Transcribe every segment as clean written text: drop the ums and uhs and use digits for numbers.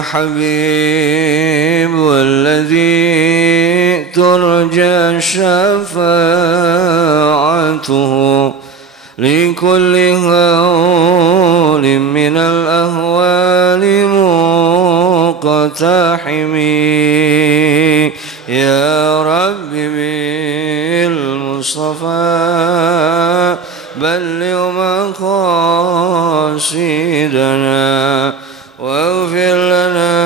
الحبيب والذي ترجى شفاعته لكل هول من الأهوال مقتحم يا رب بالمصطفى بلغ مقاصدنا واغفر لنا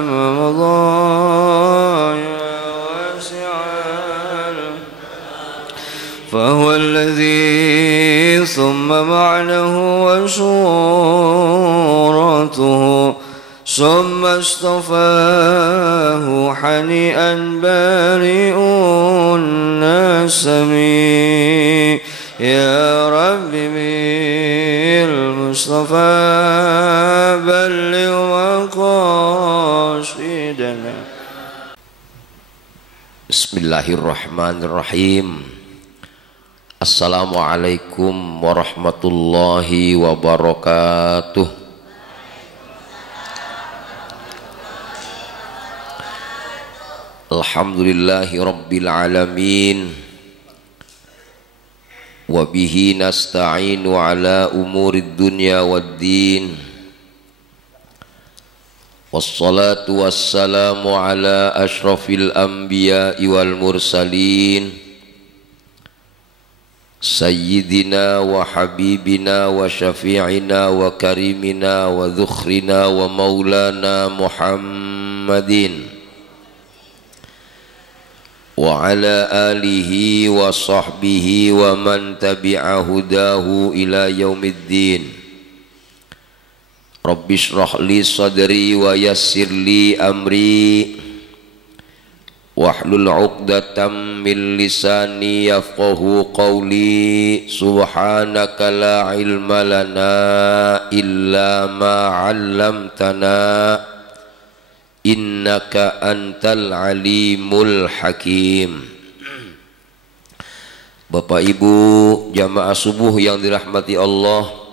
ما مضى يا واسع فهو الذي ثم معنه وصورته ثم اصطفاه حنيئا بارئ النسم يا رب بالمصطفى بلغ مقاصدنا. Bismillahirrahmanirrahim. Assalamualaikum warahmatullahi wabarakatuh. Alhamdulillahi rabbil alamin. Wa bihi nasta'inu ala umurid dunya waddin. Wassalatu wassalamu ala ashrafil anbiya'i wal mursalin Sayyidina wa habibina wa syafi'ina wa karimina wa dhukhrina wa maulana Muhammadin wa ala alihi wa sahbihi wa man tabi'a hudahu ila yaumiddin. Rabbi shrah li sadri wa yassir li amri wahlul 'uqdatam min lisani yafqahu qawli. Subhanaka la ilma lana illa ma 'allamtana innaka antal alimul hakim. Bapak Ibu jamaah subuh yang dirahmati Allah,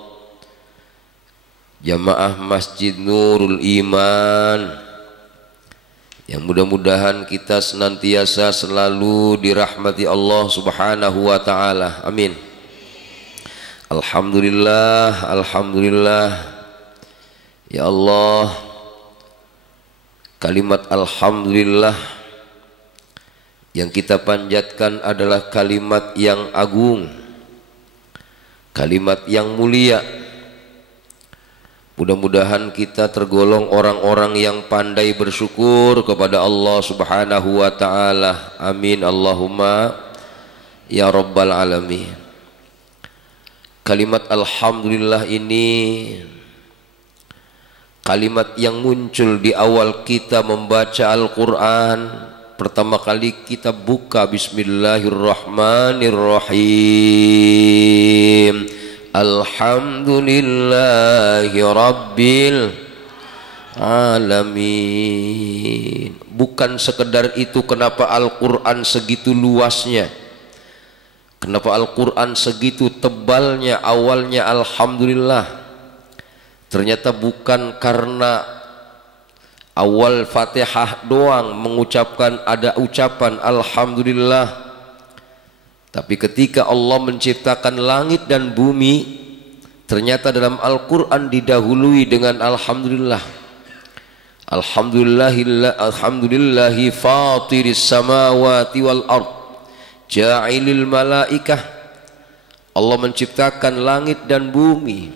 jamaah Masjid Nurul Iman, yang mudah-mudahan kita senantiasa selalu dirahmati Allah Subhanahu wa taala. Amin. Alhamdulillah, alhamdulillah. Ya Allah, kalimat alhamdulillah yang kita panjatkan adalah kalimat yang agung, kalimat yang mulia. Mudah-mudahan kita tergolong orang-orang yang pandai bersyukur kepada Allah Subhanahu wa taala. Amin Allahumma ya rabbal alamin. Kalimat alhamdulillah ini kalimat yang muncul di awal kita membaca Al-Quran. Pertama kali kita buka Bismillahirrahmanirrahim. Alhamdulillahi rabbil alamin. Bukan sekedar itu, kenapa Al-Quran segitu luasnya, kenapa Al-Quran segitu tebalnya. Awalnya alhamdulillah, ternyata bukan karena awal Fatihah doang mengucapkan ada ucapan alhamdulillah, tapi ketika Allah menciptakan langit dan bumi, ternyata dalam Al-Quran didahului dengan alhamdulillah. Alhamdulillahi fatiris samawati wal ard ja'ilil malaikah. Allah menciptakan langit dan bumi,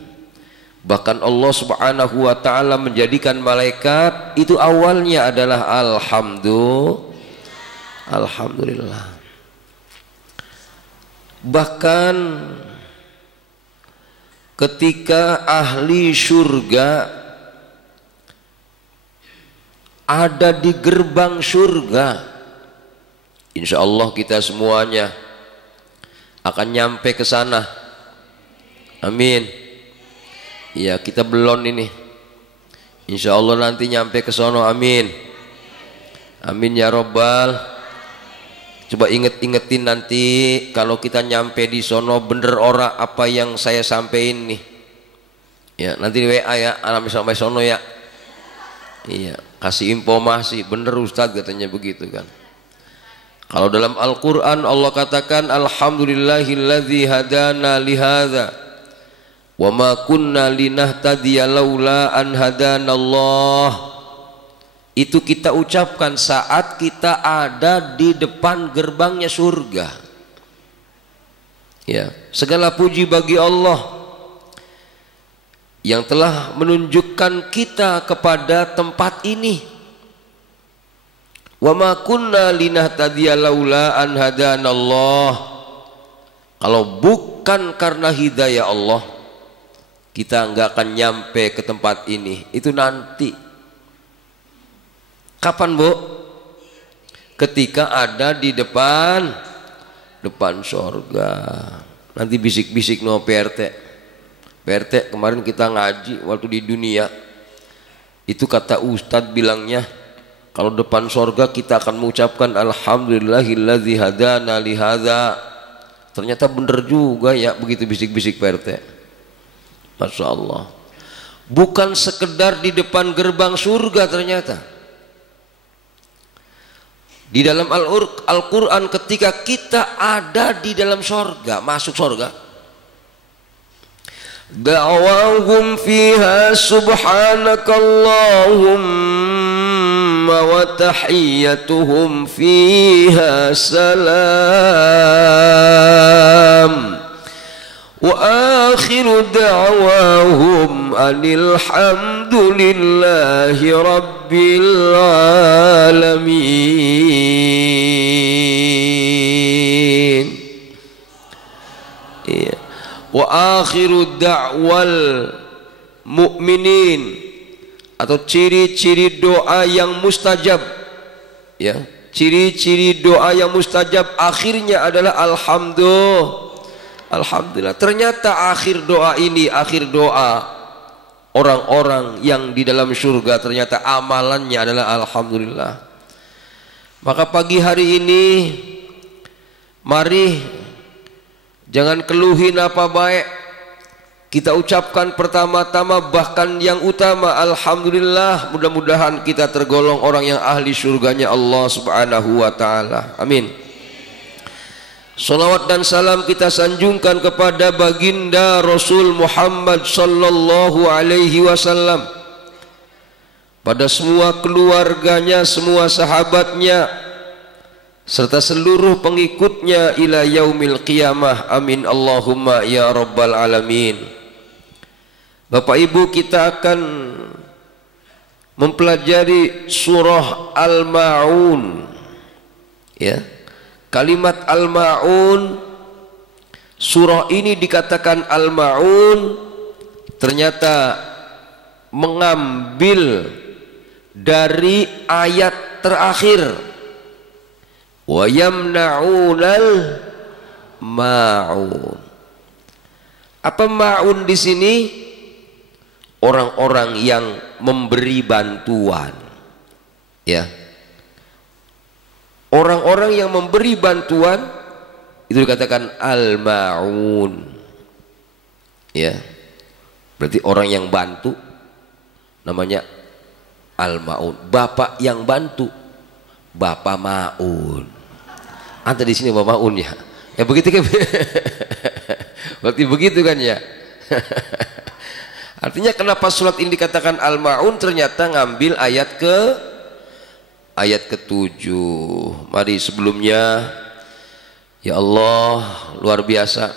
bahkan Allah Subhanahu wa ta'ala menjadikan malaikat. Itu awalnya adalah alhamdulillah. Bahkan ketika ahli surga ada di gerbang surga, insya Allah kita semuanya akan nyampe ke sana. Amin. Ya, kita belum ini. Insya Allah nanti nyampe ke sono. Amin. Amin ya robbal. Coba inget-ingetin nanti kalau kita nyampe di sono bener ora apa yang saya sampein nih. Ya, nanti di WA ya, alam sampai sono ya. Iya, kasih informasi, bener Ustadz katanya begitu kan. Kalau dalam Al-Quran Allah katakan alhamdulillahilladzi hadana lihadza wa ma kunna linahtadiya laula an hadanallah. Itu kita ucapkan saat kita ada di depan gerbangnya surga. Ya, segala puji bagi Allah yang telah menunjukkan kita kepada tempat ini. Wa ma kunna linahtadiya laula an hadanallah. Kalau bukan karena hidayah Allah, kita enggak akan nyampe ke tempat ini. Itu nanti. Kapan, Bu? Ketika ada di depan surga. Nanti bisik-bisik no PRT. PRT kemarin kita ngaji waktu di dunia. Itu kata Ustadz bilangnya, kalau depan sorga kita akan mengucapkan alhamdulillahilladzi hadana lihadza. Ternyata bener juga ya begitu bisik-bisik PRT. Masya Allah. Bukan sekedar di depan gerbang surga ternyata. Di dalam Al-Quran ketika kita ada di dalam sorga, masuk sorga, da'wahum fiha subhanakallahumma wa tahiyyatuhum fiha salam wa akhiru da'wahum anil hamdulillahi rabbil alamin. Iya. Wa akhiru da'wal mu'minin, atau ciri-ciri doa yang mustajab, ya, ciri-ciri doa yang mustajab akhirnya adalah alhamdulillah. Ternyata akhir doa ini, akhir doa orang-orang yang di dalam surga, ternyata amalannya adalah alhamdulillah. Maka pagi hari ini mari jangan keluhin apa baik, kita ucapkan pertama-tama bahkan yang utama alhamdulillah. Mudah-mudahan kita tergolong orang yang ahli surganya Allah subhanahu wa ta'ala. Amin. Salawat dan salam kita sanjungkan kepada baginda Rasul Muhammad sallallahu alaihi wasallam, pada semua keluarganya, semua sahabatnya, serta seluruh pengikutnya ila yaumil qiyamah. Amin Allahumma ya rabbal alamin. Bapak Ibu, kita akan mempelajari surah Al-Ma'un, ya. Kalimat Al-Ma'un, surah ini dikatakan Al-Ma'un ternyata mengambil dari ayat terakhir, wa yamna'unal ma'un. Apa ma'un di sini? Orang-orang yang memberi bantuan, ya. Orang-orang yang memberi bantuan itu dikatakan al-ma'un, ya. Berarti orang yang bantu namanya al-ma'un. Bapak yang bantu, Bapak Ma'un. Anda di sini Bapak Ma'un ya? Ya begitu kan? Berarti begitu kan ya? Artinya kenapa surat ini dikatakan Al-Ma'un? Ternyata ngambil ayat ke-7. Mari sebelumnya, ya Allah, luar biasa.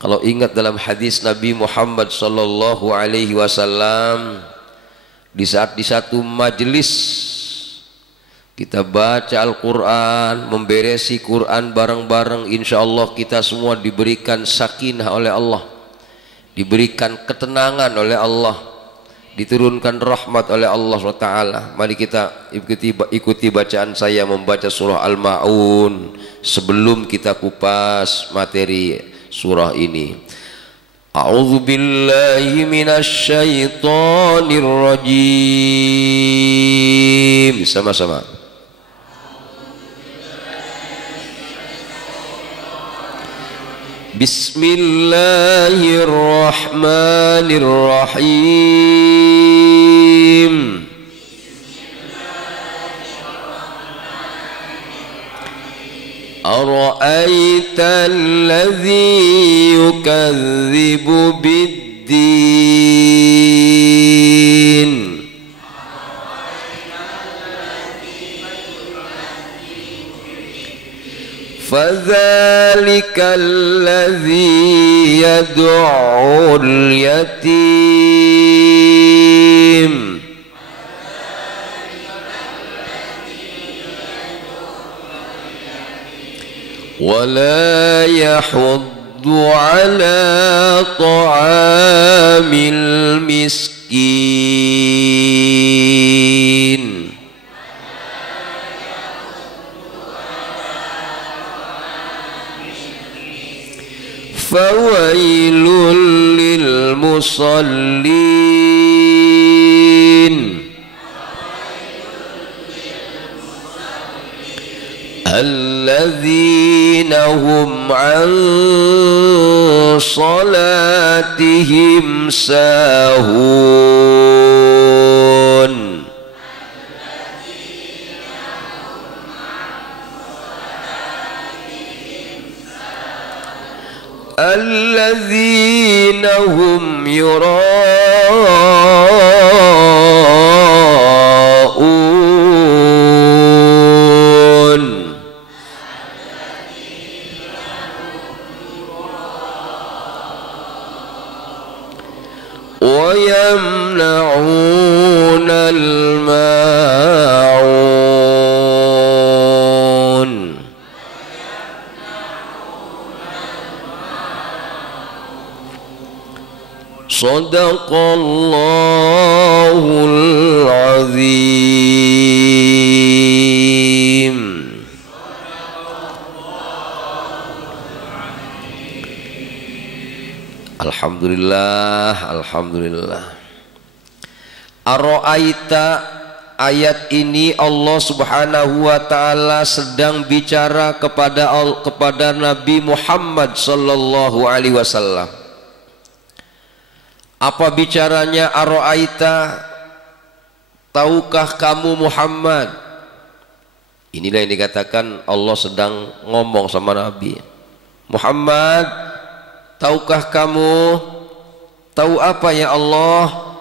Kalau ingat dalam hadis Nabi Muhammad sallallahu alaihi wasallam, di saat di satu majelis kita baca Al-Quran, memberesi Quran bareng-bareng, insya Allah kita semua diberikan sakinah oleh Allah, diberikan ketenangan oleh Allah, diturunkan rahmat oleh Allah SWT. Mari kita ikuti bacaan saya membaca surah Al-Ma'un sebelum kita kupas materi surah ini. A'udzu billahi minasy syaithanir rajim. Sama-sama. Bismillahirrahmanirrahim. أرأيت الذي يكذب بالدين فذلك الذي يدعو اليتيم ولا يحض على طعام المسكين فويل للمصلين الذين هم عن صلاتهم ساهون الذين هم يراءون ويمنعون الماعون صدق الله العظيم. Alhamdulillah, alhamdulillah. Ar-ra'aita, ayat ini Allah Subhanahu wa taala sedang bicara kepada Nabi Muhammad sallallahu alaihi wasallam. Apa bicaranya? Ar-ra'aita, tahukah kamu Muhammad? Inilah yang dikatakan Allah sedang ngomong sama Nabi. Muhammad, tahukah kamu? Tahu apa ya Allah?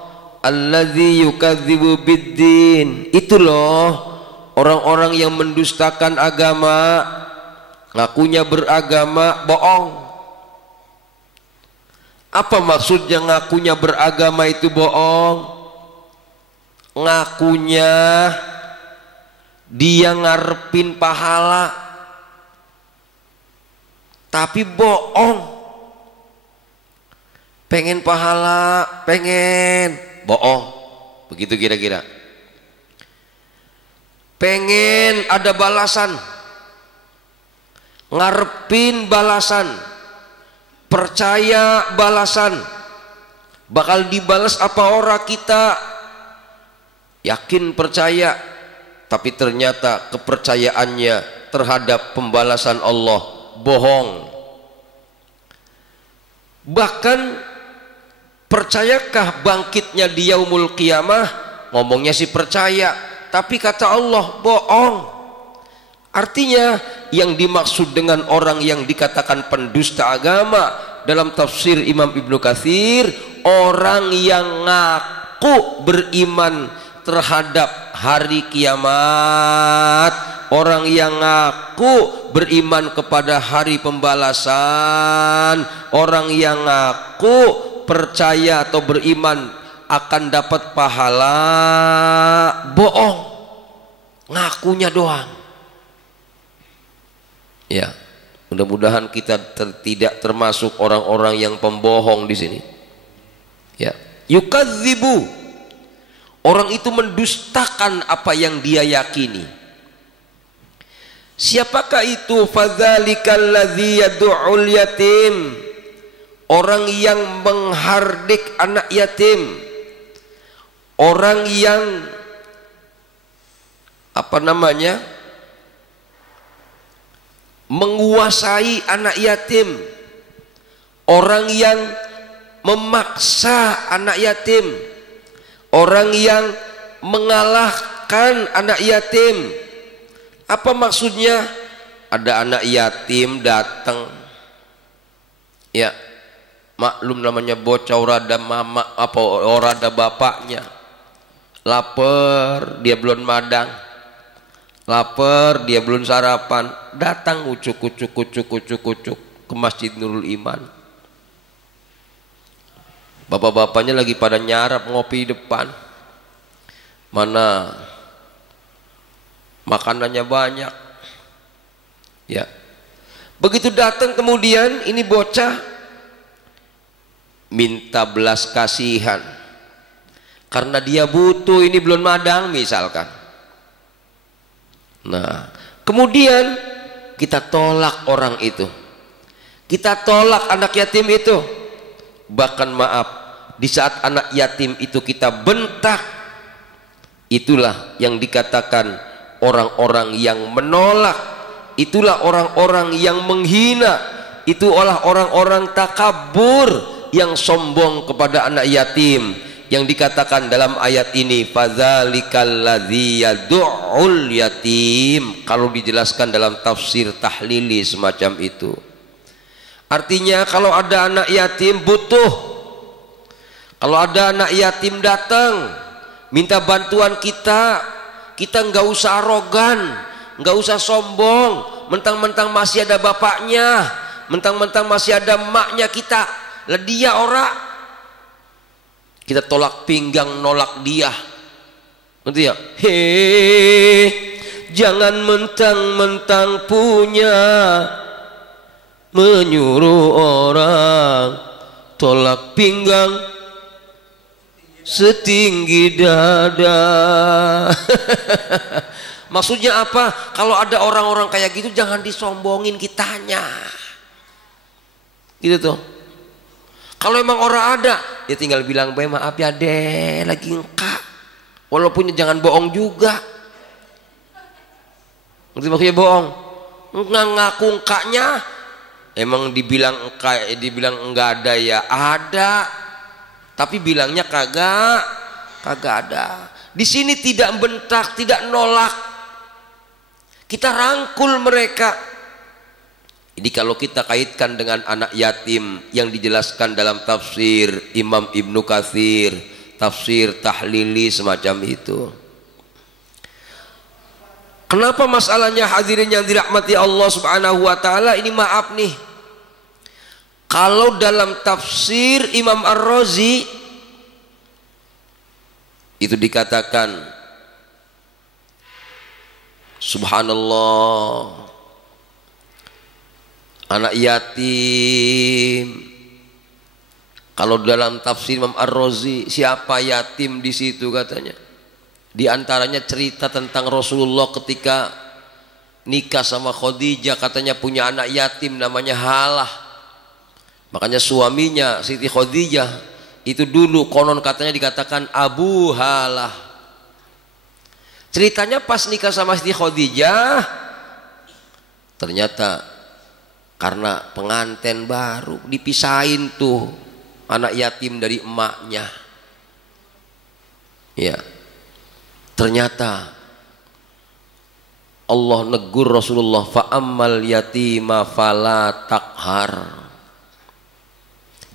Alladzi yukadzibu biddin. Itu loh orang-orang yang mendustakan agama, ngakunya beragama, bohong. Apa maksudnya ngakunya beragama itu bohong? Ngakunya dia ngarepin pahala, tapi bohong. Pengen pahala, pengen, bohong. Begitu kira-kira. Pengen ada balasan, ngarepin balasan, percaya balasan, bakal dibalas apa ora kita, yakin percaya, tapi ternyata kepercayaannya terhadap pembalasan Allah bohong. Bahkan percayakah bangkitnya di yaumul qiyamah? Ngomongnya sih percaya, tapi kata Allah bohong. Artinya yang dimaksud dengan orang yang dikatakan pendusta agama dalam tafsir Imam Ibnu Katsir, orang yang ngaku beriman terhadap hari kiamat, orang yang ngaku beriman kepada hari pembalasan, orang yang ngaku percaya atau beriman akan dapat pahala, bohong, ngakunya doang. Ya, mudah-mudahan kita tidak termasuk orang-orang yang pembohong di sini. Ya, yukadzibu, orang itu mendustakan apa yang dia yakini. Siapakah itu? Fadzalikal ladzi yad'ul yatim, orang yang menghardik anak yatim, orang yang menguasai anak yatim, orang yang memaksa anak yatim, orang yang mengalahkan anak yatim. Apa maksudnya? ada anak yatim datang, ya maklum namanya bocah orada mama apa orada bapaknya, lapar dia belum madang, lapar dia belum sarapan, datang ucuk ke Masjid Nurul Iman. Bapak-bapaknya lagi pada nyarap ngopi di depan, mana makanannya banyak. Ya, begitu datang kemudian ini bocah minta belas kasihan karena dia butuh, ini belum madang misalkan. Nah, kemudian kita tolak orang itu, kita tolak anak yatim itu. Bahkan maaf, di saat anak yatim itu kita bentak, itulah yang dikatakan orang-orang yang menolak, itulah orang-orang yang menghina, itu adalah orang-orang takabur yang sombong kepada anak yatim, yang dikatakan dalam ayat ini fadzalikal ladzi yad'ul yatim. Kalau dijelaskan dalam tafsir tahlili semacam itu, artinya kalau ada anak yatim butuh, kalau ada anak yatim datang minta bantuan kita, kita nggak usah arogan, nggak usah sombong, mentang-mentang masih ada bapaknya, mentang-mentang masih ada emaknya kita, lah dia ora, kita tolak pinggang nolak dia, ngerti ya? Hei, jangan mentang-mentang punya menyuruh orang tolak pinggang setinggi dada. Maksudnya apa? Kalau ada orang-orang kayak gitu jangan disombongin kitanya, gitu tuh. Kalau emang orang ada, ya tinggal bilang bae maaf ya deh lagi engkak, walaupun jangan bohong juga. Ngerti maksudnya bohong? Ngaku engkaknya, emang dibilang enggak ada ya ada, tapi bilangnya kagak ada. Di sini tidak bentak, tidak nolak, kita rangkul mereka. Jadi kalau kita kaitkan dengan anak yatim yang dijelaskan dalam tafsir Imam Ibnu Katsir, tafsir tahlili semacam itu. Kenapa masalahnya hadirin yang dirahmati Allah Subhanahu wa taala ini? Maaf nih, kalau dalam tafsir Imam Ar-Razi itu dikatakan subhanallah, anak yatim. Kalau dalam tafsir Imam Ar-Razi, siapa yatim di situ katanya? Di antaranya cerita tentang Rasulullah ketika nikah sama Khadijah, katanya punya anak yatim namanya Halah. Makanya suaminya Siti Khadijah itu dulu konon katanya dikatakan Abu Halah. Ceritanya pas nikah sama Siti Khadijah, ternyata karena pengantin baru dipisahin tuh anak yatim dari emaknya. Ya, ternyata Allah negur Rasulullah, fa'ammal yatima fala takhar.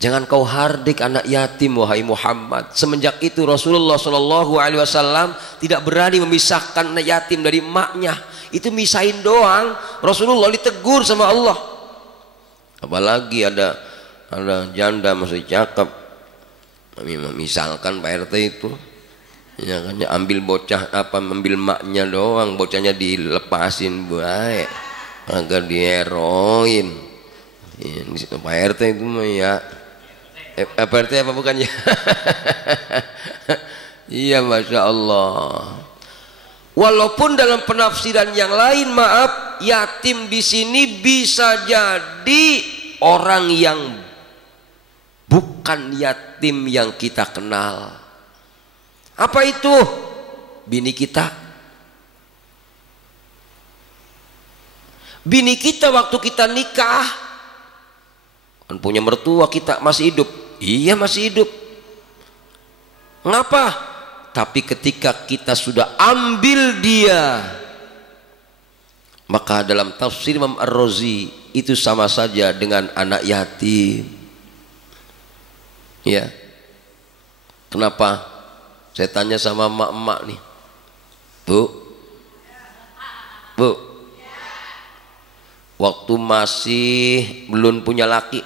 Jangan kau hardik anak yatim wahai Muhammad. Semenjak itu Rasulullah Shallallahu Alaihi Wasallam tidak berani memisahkan anak yatim dari emaknya. Itu misahin doang. Rasulullah ditegur sama Allah. Apalagi ada janda masih cakep, misalkan Pak RT itu ya kan, ambil bocah apa, ambil maknya doang, bocahnya dilepasin baik agar dieroin ya, Pak RT itu mah ya Pak RT apa bukan ya? Iya, Masya Allah. Walaupun dalam penafsiran yang lain, maaf, yatim di sini bisa jadi orang yang bukan yatim yang kita kenal. Apa itu? Bini kita. Bini kita waktu kita nikah kan punya mertua, kita masih hidup. Iya, masih hidup. Ngapa? Tapi ketika kita sudah ambil dia, Maka dalam tafsir Imam Ar-Razi itu sama saja dengan anak yatim. Ya. Kenapa? Saya tanya sama emak-emak nih. Bu, waktu masih belum punya laki,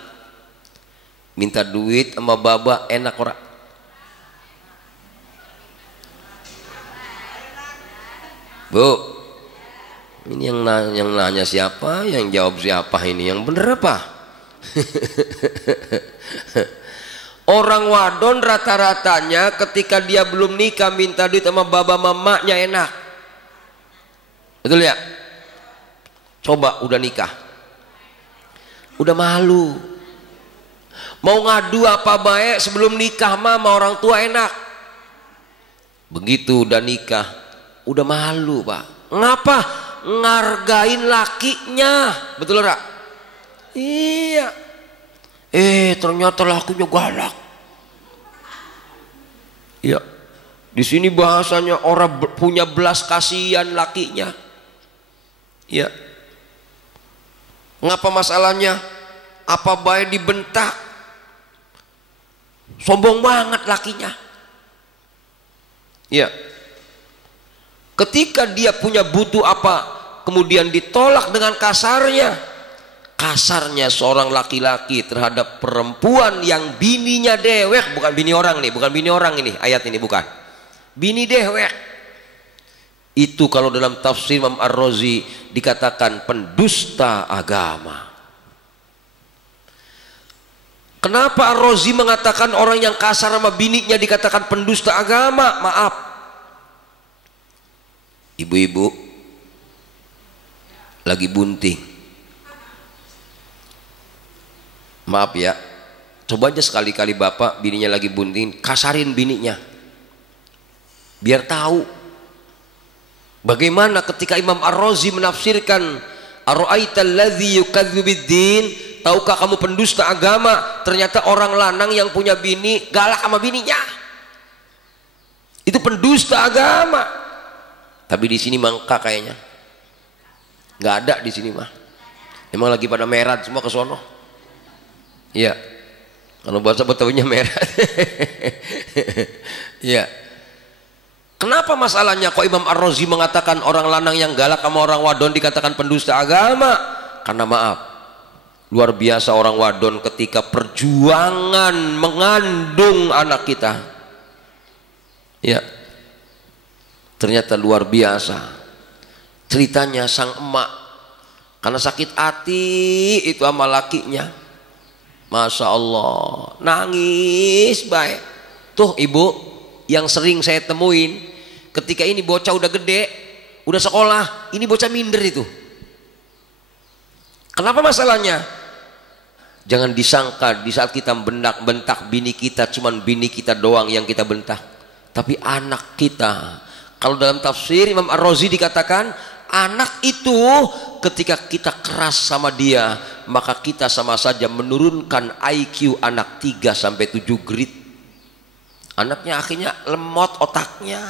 minta duit sama baba enak ora? Bu, ini yang nanya siapa, yang jawab siapa ini? Yang bener apa? Orang wadon rata-ratanya ketika dia belum nikah minta duit sama baba mamanya enak. Betul ya? Coba udah nikah, udah malu. Mau ngadu apa baik sebelum nikah mah sama orang tua enak. Begitu udah nikah, udah malu pak. Ngapa? Ngargain lakinya. Betul ora? Iya. Ternyata lakinya galak. Iya. Di sini bahasanya orang punya belas kasihan lakinya. Iya. Ngapa masalahnya? Apa baik dibentak? Sombong banget lakinya. Iya. Ketika dia punya butuh apa, kemudian ditolak dengan kasarnya seorang laki-laki terhadap perempuan yang bininya dewek, bukan bini orang nih, bukan bini orang ini ayat ini, bukan bini dewek. Itu kalau dalam tafsir Imam Ar-Razi dikatakan pendusta agama. Kenapa Ar-Razi mengatakan orang yang kasar sama bininya dikatakan pendusta agama? Maaf, ibu-ibu lagi bunting, maaf ya, coba aja sekali-kali bapak bininya lagi bunting, kasarin bininya biar tahu bagaimana ketika Imam Ar-Razi menafsirkan ara'aital ladzi yukadzibu biddin, tahukah kamu pendusta agama? Ternyata orang lanang yang punya bini galak sama bininya, itu pendusta agama. Tapi di sini mangka kayaknya nggak ada di sini mah. Emang lagi pada merah semua ke sono. Iya. Kalau bahasa Betawinya merah. Iya. Kenapa masalahnya kok Imam Ar-Razi mengatakan orang lanang yang galak sama orang wadon dikatakan pendusta agama? Karena maaf, luar biasa orang wadon ketika perjuangan mengandung anak kita. Ya. Ternyata luar biasa. Ceritanya sang emak karena sakit hati itu sama lakinya, Masya Allah, nangis baik. Tuh ibu yang sering saya temuin, ketika ini bocah udah gede, udah sekolah, ini bocah minder itu. Kenapa masalahnya? Jangan disangka di saat kita bentak bini kita, cuman bini kita doang yang kita bentak, tapi anak kita. Kalau dalam tafsir Imam Ar-Razi dikatakan anak itu ketika kita keras sama dia, maka kita sama saja menurunkan IQ anak 3-7 grade. Anaknya akhirnya lemot otaknya.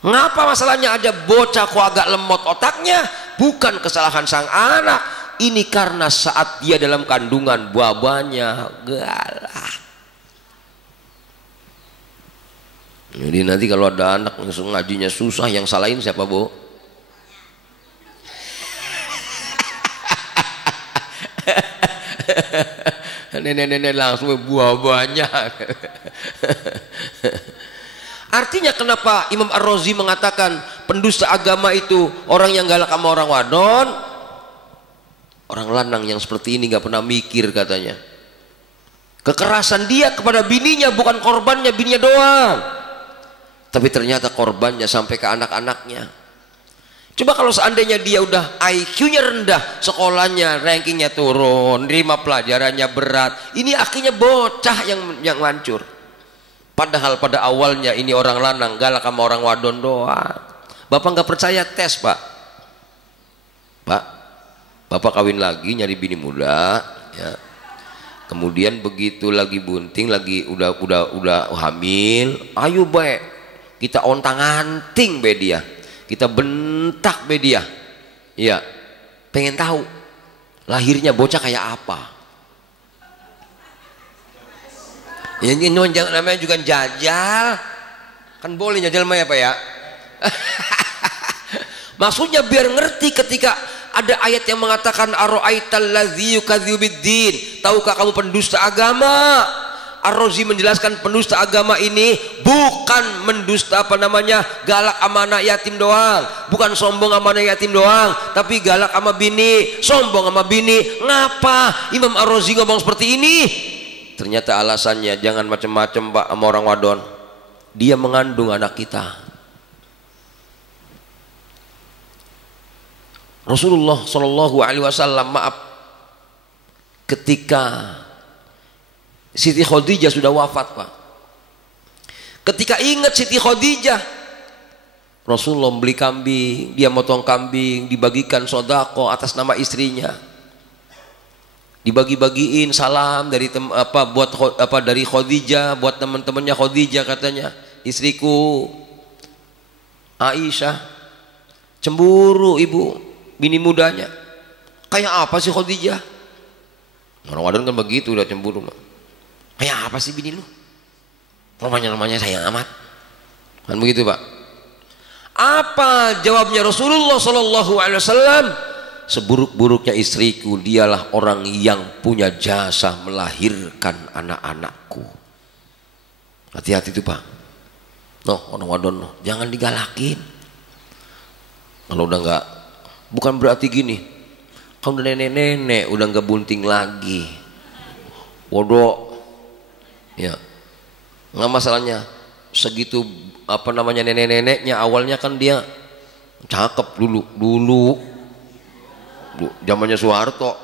Ngapa masalahnya ada bocah kok agak lemot otaknya? Bukan kesalahan sang anak, ini karena saat dia dalam kandungan babanya galak. Jadi nanti kalau ada anak langsung ngajinya susah, yang salahin siapa bu? Nenek-nenek langsung buah banyak. Artinya kenapa Imam Ar-Razi mengatakan pendusta agama itu orang yang galak sama orang wadon? Orang lanang yang seperti ini gak pernah mikir katanya. Kekerasan dia kepada bininya bukan korbannya bininya doang, tapi ternyata korbannya sampai ke anak-anaknya. Coba kalau seandainya dia udah IQ-nya rendah, sekolahnya rankingnya turun, nerima pelajarannya berat, ini akhirnya bocah yang hancur. Padahal pada awalnya ini orang lanang galak sama orang wadon doang. Bapak nggak percaya, tes pak. Pak, bapak kawin lagi nyari bini muda, ya. Kemudian begitu lagi bunting, lagi udah hamil, ayo baik. Kita ontang-anting be dia, kita bentak media, ya, pengen tahu lahirnya bocah kayak apa. Ini namanya juga jajal, kan boleh jajal mah ya Pak ya. Maksudnya biar ngerti ketika ada ayat yang mengatakan ara'aital ladzi yukadzibu biddin, tahukah kamu pendusta agama? Ar-Razi menjelaskan pendusta agama ini bukan mendusta galak sama anak yatim doang, bukan sombong sama anak yatim doang, tapi galak sama bini, sombong sama bini. Ngapa Imam Ar-Razi ngomong seperti ini? Ternyata alasannya jangan macam-macam Pak sama orang wadon. Dia mengandung anak kita. Rasulullah Shallallahu Alaihi Wasallam, maaf, ketika Siti Khadijah sudah wafat Pak, ketika ingat Siti Khadijah, Rasulullah beli kambing, dia motong kambing, dibagikan sodako atas nama istrinya, dibagi-bagiin salam dari dari Khadijah buat teman-temannya Khadijah, katanya istriku Aisyah cemburu ibu bini mudanya. Kayak apa sih Khadijah? Orang-orang kan begitu, udah cemburu mah. Kayak apa sih bini lu? Namanya sayang amat. Kan begitu Pak. Apa jawabnya Rasulullah Sallallahu Alaihi Wasallam? Seburuk-buruknya istriku, dialah orang yang punya jasa melahirkan anak-anakku. Hati-hati tuh Pak. Orang wadon jangan digalakin. Kalau udah nggak, bukan berarti gini, kalau udah nenek-nenek udah nggak bunting lagi, bodoh. Ya, nggak masalahnya segitu nenek-neneknya awalnya kan dia cakep dulu zamannya Soeharto.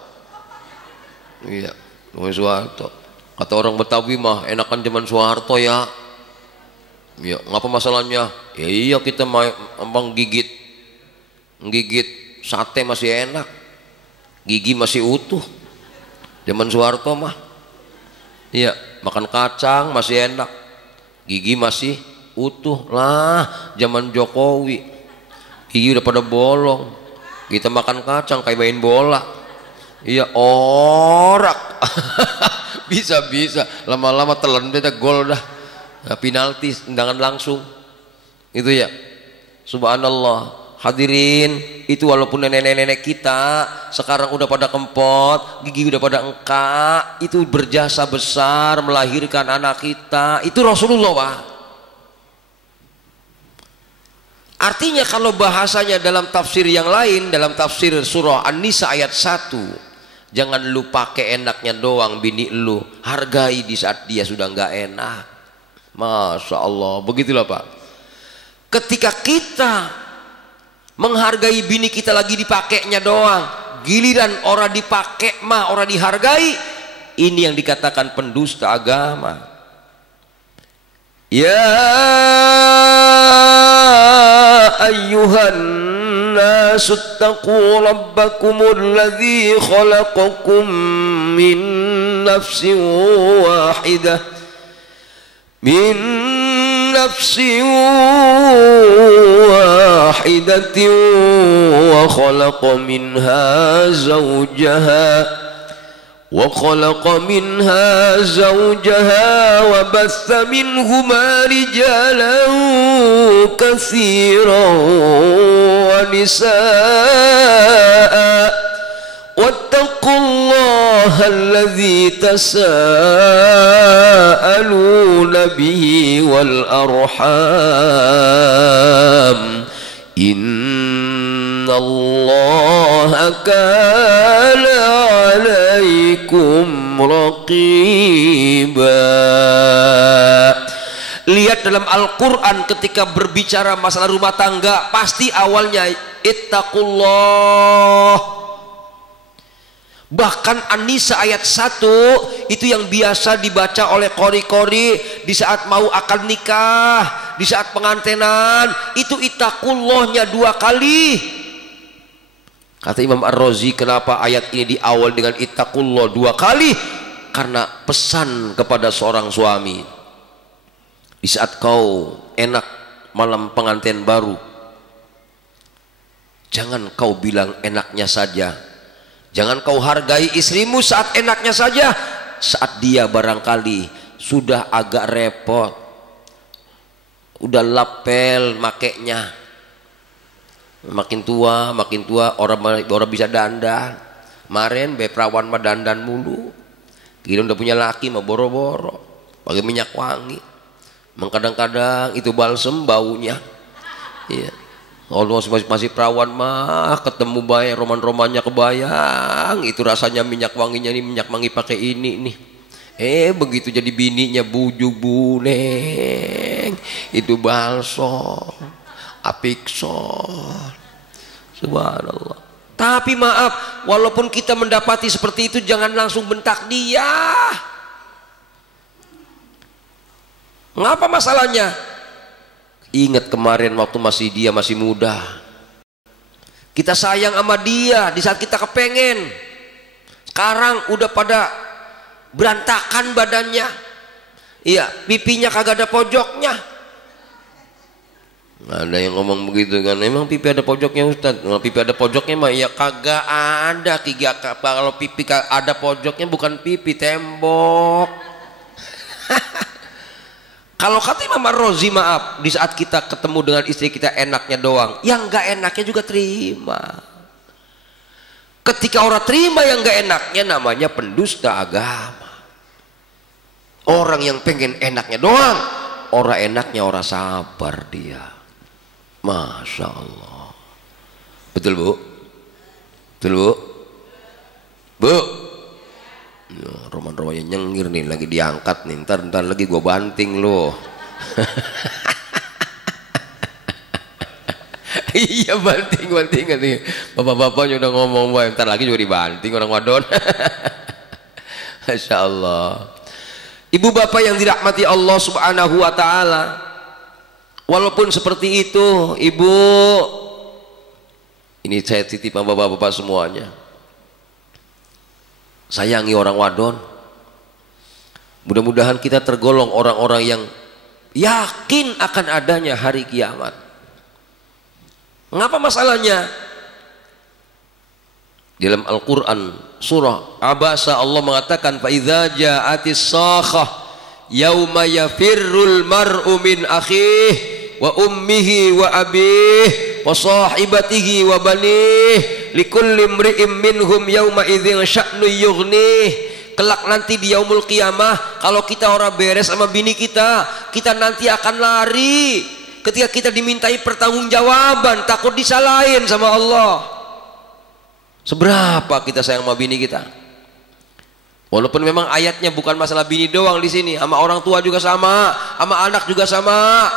Iya, zamannya Soeharto. Kata orang Betawi mah enakan zaman Soeharto ya. Ya, ngapa masalahnya? Ya iya, kita emang gigit sate masih enak, gigi masih utuh. Zaman Soeharto mah, iya, makan kacang masih enak, gigi masih utuh. Lah zaman Jokowi gigi udah pada bolong, kita makan kacang kayak main bola. Iya, orak. bisa lama-lama telan beda gol dah, penalti, tendangan langsung itu ya. Subhanallah. Hadirin, itu walaupun nenek-nenek kita sekarang udah pada kempot, gigi udah pada engkak, itu berjasa besar melahirkan anak kita. Itu Rasulullah Pak. Artinya kalau bahasanya dalam tafsir yang lain, dalam tafsir surah An-Nisa ayat 1, jangan lu pakai enaknya doang bini lu, hargai di saat dia sudah nggak enak. Masya Allah, begitulah Pak. Ketika kita menghargai bini kita lagi dipakainya doang, giliran orang dipakai mah orang dihargai, ini yang dikatakan pendusta agama. Ya ayyuhan nasu taqu rabbakumul ladzi khalaqakum min nafsin wahidah نفس واحدة وخلق منها زوجها وبث منهما رجالا كثيرا ونساء واتقوا الله الذي تساءلون به والأرحام إن الله كان عليكم رقيبا. Lihat dalam Al-Quran ketika berbicara masalah rumah tangga, pasti awalnya ittaqullah. Bahkan An-Nisa ayat 1 itu yang biasa dibaca oleh qori-qori di saat mau akad nikah, di saat pengantenan, itu ittaqullahnya 2 kali. Kata Imam Ar-Razi, kenapa ayat ini diawal dengan ittaqullah 2 kali? Karena pesan kepada seorang suami, di saat kau enak malam pengantin baru, Jangan kau bilang enaknya saja. Jangan kau hargai istrimu saat enaknya saja, saat dia barangkali sudah agak repot, udah lapel makainya, makin tua orang bisa dandan. Kemarin be perawan mah dandan mulu, kira udah punya laki mah boro-boro pakai minyak wangi, kadang-kadang itu balsem baunya. Iya. Kalau masih perawan mah ketemu bayar roman-romannya kebayang, itu rasanya minyak wanginya nih, minyak wangi pakai ini nih. Begitu jadi bininya bujuk buneng, itu balsam, apixol. Subhanallah. Tapi maaf, walaupun kita mendapati seperti itu, jangan langsung bentak dia. Ngapa masalahnya? Ingat kemarin waktu dia masih muda, kita sayang sama dia di saat kita kepengen. Sekarang udah pada berantakan badannya, iya, pipinya kagak ada pojoknya. Ada yang ngomong begitu kan, emang pipi ada pojoknya Ustaz? Nah, pipi ada pojoknya mah ya kagak ada. Kalau pipi ada pojoknya bukan pipi, tembok. Kalau kata Imam Ar-Razi, maaf, di saat kita ketemu dengan istri kita enaknya doang, yang gak enaknya juga terima. Ketika orang terima yang gak enaknya, namanya pendusta agama. Orang yang pengen enaknya doang, orang enaknya orang sabar dia. Masya Allah. Betul bu? Betul bu? Bu? Roman-romannya nyengir nih, lagi diangkat nih, ntar lagi gua banting loh. Iya banting nih, bapak-bapaknya udah ngomong, ntar lagi juga dibanting orang wadon. Masya Allah. Ibu bapak yang dirahmati Allah subhanahu wa ta'ala, walaupun seperti itu, ibu, ini saya titip sama bapak-bapak semuanya, sayangi orang wadon. Mudah-mudahan kita tergolong orang-orang yang yakin akan adanya hari kiamat. Ngapa masalahnya? Dalam Al-Quran surah Abasa Allah mengatakan, fa idza ja'atis sakhah yauma yafirrul mar'u min akhihi wa ummihi wa abihi wa sahibatihi wa banihi likulli imri'im minhum yauma idzin sya'nu yughnih. Kelak nanti di yaumul qiyamah, kalau kita orang beres sama bini kita nanti akan lari ketika kita dimintai pertanggungjawaban, takut disalahin sama Allah. Seberapa kita sayang sama bini kita? Walaupun memang ayatnya bukan masalah bini doang di sini, sama orang tua juga sama, sama anak juga sama.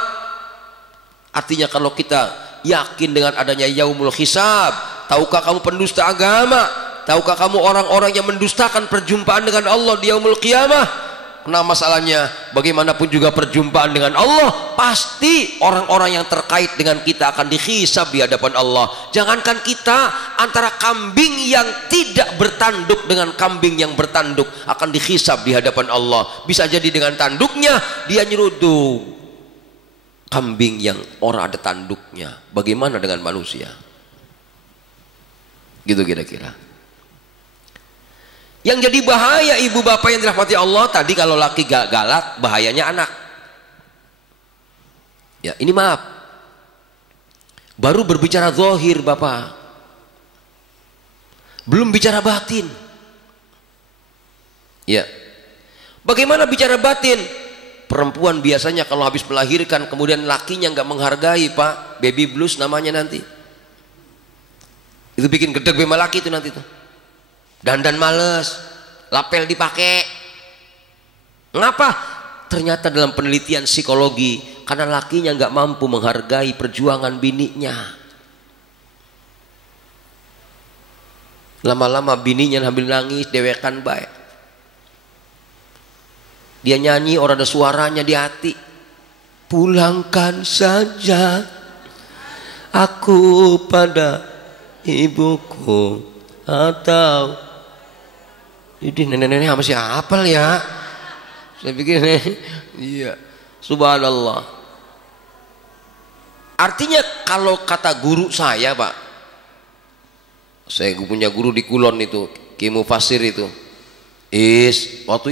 Artinya kalau kita yakin dengan adanya yaumul hisab, tahukah kamu pendusta agama? Tahukah kamu orang-orang yang mendustakan perjumpaan dengan Allah di yaumul qiyamah? Nah masalahnya, bagaimanapun juga perjumpaan dengan Allah, pasti orang-orang yang terkait dengan kita akan dihisab di hadapan Allah. Jangankan kita, antara kambing yang tidak bertanduk dengan kambing yang bertanduk akan dihisab di hadapan Allah. Bisa jadi dengan tanduknya dia nyeruduk, kambing yang orang ada tanduknya. Bagaimana dengan manusia? Gitu kira-kira. Yang jadi bahaya ibu bapak yang dirahmati Allah tadi, kalau laki galak, bahayanya anak. Ya ini maaf, baru berbicara zahir bapak, belum bicara batin. Ya, bagaimana bicara batin? Perempuan biasanya kalau habis melahirkan kemudian lakinya nggak menghargai pak, baby blues namanya nanti. Itu bikin gedeg bema laki itu nanti tuh. Dandan males, lapel dipakai. Ngapa? Ternyata dalam penelitian psikologi, karena lakinya nggak mampu menghargai perjuangan bininya. Lama-lama bininya sambil nangis, dewekan baik. Dia nyanyi, orang ada suaranya di hati. Pulangkan saja aku pada ibuku, atau ini nenek-nenek apa sih hafal ya? Saya pikir iya, subhanallah. Artinya kalau kata guru saya pak, Saya punya guru di Kulon itu, Ki Mufasir itu. Waktu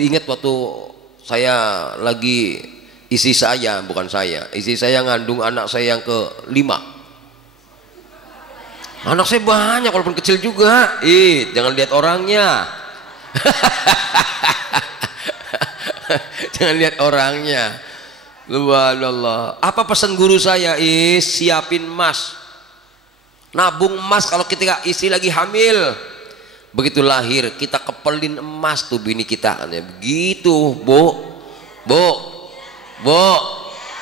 saya lagi istri saya, bukan saya, istri saya ngandung anak saya yang ke-5. Anak saya banyak walaupun kecil juga. Jangan lihat orangnya. Jangan lihat orangnya. Subhanallah. Apa pesan guru saya? Siapin emas, nabung emas. Kalau ketika istri lagi hamil, begitu lahir kita kepelin emas tuh bini kita. Begitu, Bu.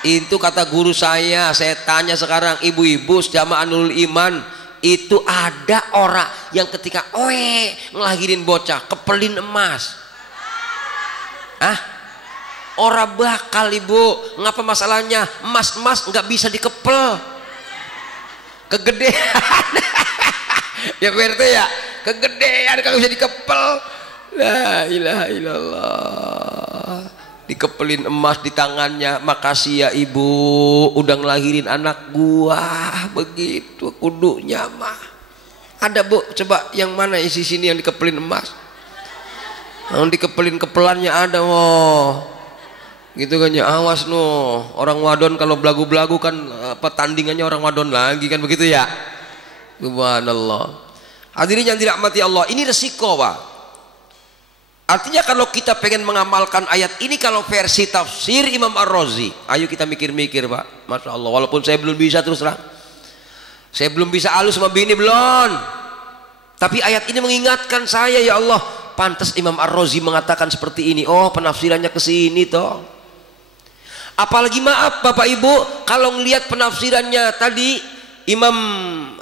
Itu kata guru saya. Saya tanya sekarang, ibu-ibu jamaah Nurul Iman, itu ada orang yang ketika ngelahirin bocah kepelin emas. Ora bakal, Ibu. Ngapa masalahnya? Emas nggak bisa dikepel, kegedean. Ya PRT ya, kegedean kalau bisa dikepel. La ilaha illallah. Dikepelin emas di tangannya. Makasih ya Ibu, udah ngelahirin anak gua. Begitu kudunya mah. Ada, Bu, coba yang mana isi sini yang dikepelin emas? Yang dikepelin kepelannya ada, gitu kan ya. Awas orang wadon kalau belagu-belagu kan tandingannya orang wadon lagi kan, begitu ya. Subhanallah. Hadirin yang dirahmati Allah, ini resiko, Pak. Artinya kalau kita pengen mengamalkan ayat ini, kalau versi tafsir Imam Ar-Razi, ayo kita mikir-mikir, Pak. Masya Allah, walaupun saya belum bisa, terus terang saya belum bisa halus sama bini, belum. Tapi ayat ini mengingatkan saya, ya Allah, pantas Imam Ar-Razi mengatakan seperti ini. Penafsirannya ke sini toh. Apalagi maaf Bapak Ibu, kalau ngelihat penafsirannya tadi Imam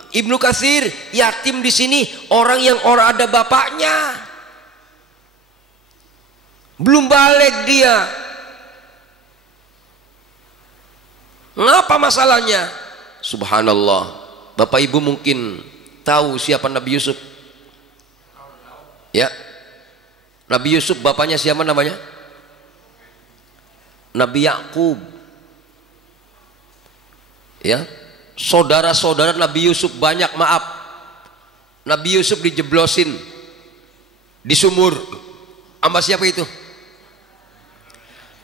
Ibnu Katsir, yatim di sini orang yang ada bapaknya, belum balik dia. Ngapa masalahnya? Subhanallah. Bapak Ibu mungkin tahu siapa Nabi Yusuf? Ya. Nabi Yusuf bapaknya siapa namanya? Nabi Yakub. Ya. Saudara-saudara Nabi Yusuf banyak, maaf. Nabi Yusuf dijeblosin di sumur. Sama siapa itu?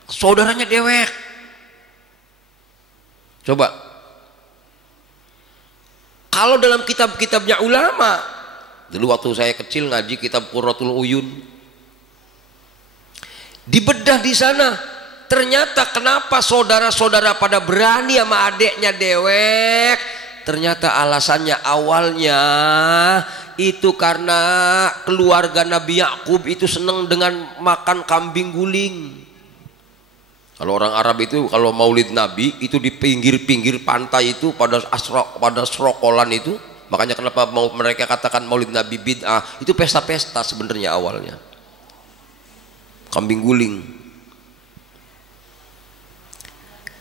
Saudaranya dewek. Coba. Kalau dalam kitab-kitabnya ulama, dulu waktu saya kecil ngaji kitab Qurratul Uyun, dibedah di sana, ternyata kenapa saudara-saudara pada berani sama adeknya dewek? Ternyata alasannya awalnya itu karena keluarga Nabi Yakub itu senang dengan makan kambing guling. Kalau orang Arab itu kalau maulid Nabi itu di pinggir-pinggir pantai itu pada serokolan itu, makanya kenapa mereka katakan maulid Nabi bid'ah, itu pesta-pesta sebenarnya awalnya. Kambing guling.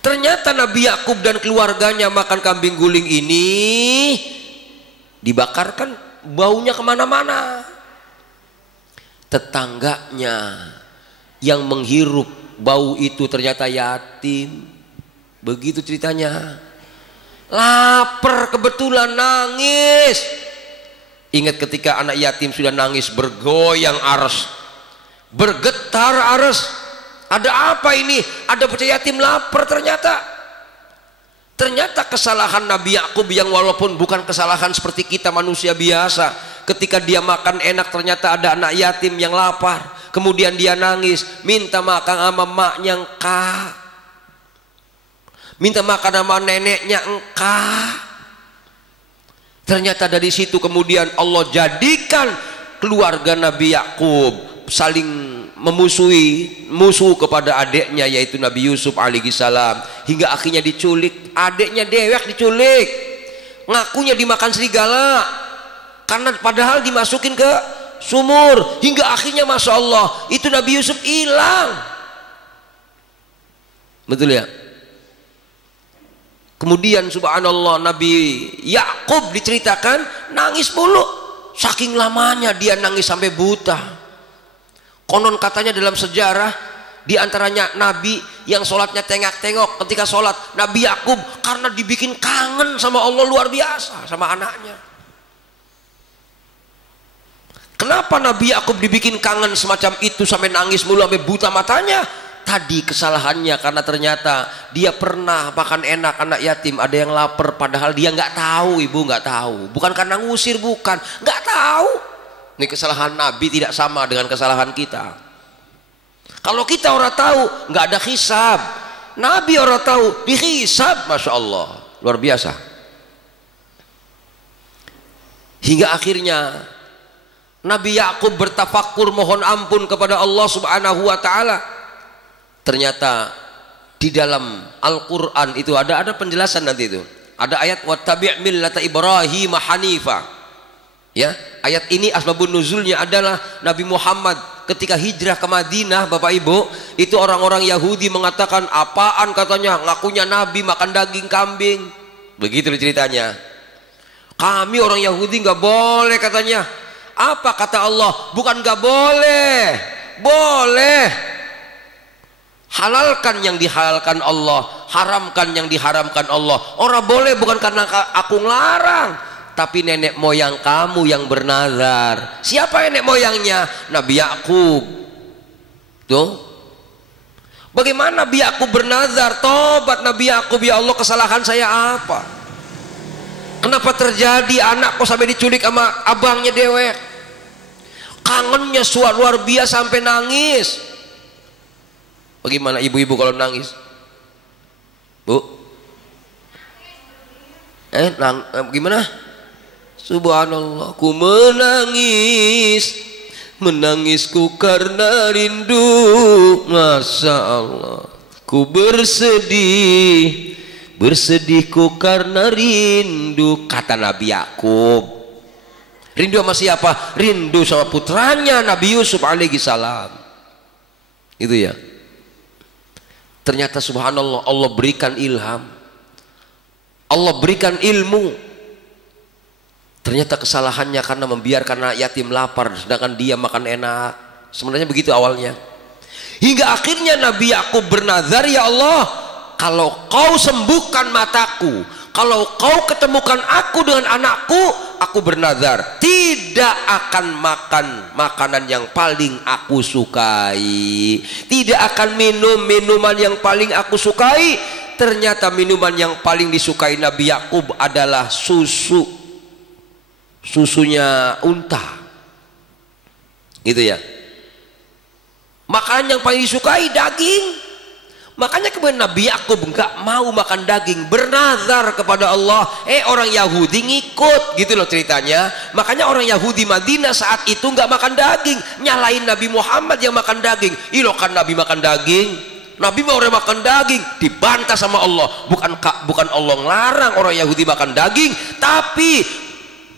Ternyata Nabi Yakub dan keluarganya makan kambing guling ini dibakarkan, baunya kemana-mana. Tetangganya yang menghirup bau itu ternyata yatim. Begitu ceritanya. Lapar kebetulan, nangis. Ingat ketika anak yatim sudah nangis, bergoyang aras, bergetar aras. Ada apa ini? Ada bocah yatim lapar ternyata. Ternyata kesalahan Nabi Yakub yang walaupun bukan kesalahan seperti kita manusia biasa. Ketika dia makan enak, ternyata ada anak yatim yang lapar. Kemudian dia nangis, minta makan sama maknya engkau, minta makan sama neneknya engkau. Ternyata dari situ kemudian Allah jadikan keluarga Nabi Yakub saling musuh kepada adiknya, yaitu Nabi Yusuf alaihi salam, hingga akhirnya diculik. Adiknya dewek diculik, ngakunya dimakan serigala, karena padahal dimasukin ke sumur, hingga akhirnya Masya Allah itu Nabi Yusuf hilang. Betul ya? Kemudian subhanallah Nabi Yakub diceritakan nangis mulu, saking lamanya dia nangis sampai buta. Konon katanya dalam sejarah di antaranya Nabi yang sholatnya tengok-tengok ketika sholat, Nabi Yakub karena dibikin kangen sama Allah luar biasa sama anaknya. Kenapa Nabi Yakub dibikin kangen semacam itu sampai nangis mulu sampai buta matanya? Tadi kesalahannya karena ternyata dia pernah makan enak anak yatim, ada yang lapar, padahal dia nggak tahu, ibu nggak tahu. Bukan karena ngusir, bukan, nggak tahu. Ini kesalahan Nabi tidak sama dengan kesalahan kita. Kalau kita orang tahu nggak ada hisab, Nabi orang tahu dihisab, masya Allah, luar biasa. Hingga akhirnya Nabi Yakub bertafakur mohon ampun kepada Allah Subhanahu wa taala. Ternyata di dalam Al-Qur'an itu ada penjelasan nanti itu. Ada ayat wattabi' millata Ibrahim hanifa. Ya, ayat ini asbabun nuzulnya adalah Nabi Muhammad ketika hijrah ke Madinah, Bapak Ibu, itu orang-orang Yahudi mengatakan, apaan katanya, ngakunya Nabi makan daging kambing. Begitu ceritanya. Kami orang Yahudi nggak boleh katanya. Apa kata Allah? Bukan nggak boleh, boleh. Halalkan yang dihalalkan Allah, haramkan yang diharamkan Allah. Orang boleh bukan karena aku ngelarang, tapi nenek moyang kamu yang bernazar. Siapa nenek moyangnya? Nabi Yakub. Tuh. Bagaimana Nabi Yakub bernazar? Tobat Nabi Yakub, ya Allah kesalahan saya apa? Kenapa terjadi anakku sampai diculik sama abangnya dewek? Kangennya luar biasa sampai nangis. Bagaimana ibu-ibu kalau nangis? Bu? Gimana? Subhanallah, ku menangis, menangisku karena rindu. Masya Allah, ku bersedih, bersedihku karena rindu. Kata Nabi Yakub. Rindu sama siapa? Rindu sama putranya Nabi Yusuf alaihi salam. Itu ya. Ternyata subhanallah, Allah berikan ilham, Allah berikan ilmu. Ternyata kesalahannya karena membiarkan anak yatim lapar sedangkan dia makan enak. Sebenarnya begitu awalnya. Hingga akhirnya Nabi Yakub bernazar, ya Allah, kalau kau sembuhkan mataku, kalau kau ketemukan aku dengan anakku, aku bernazar tidak akan makan makanan yang paling aku sukai, tidak akan minum minuman yang paling aku sukai. Ternyata minuman yang paling disukai Nabi Yakub adalah susu, susunya unta, gitu ya. Makanan yang paling disukai daging. Makanya kemudian Nabi Yakub nggak mau makan daging, bernazar kepada Allah. Orang Yahudi ngikut, gitu loh ceritanya. Makanya orang Yahudi Madinah saat itu nggak makan daging, nyalain Nabi Muhammad yang makan daging. Ilo kan Nabi makan daging, Nabi mau orang makan daging, dibantah sama Allah. Bukan Allah ngelarang orang Yahudi makan daging, tapi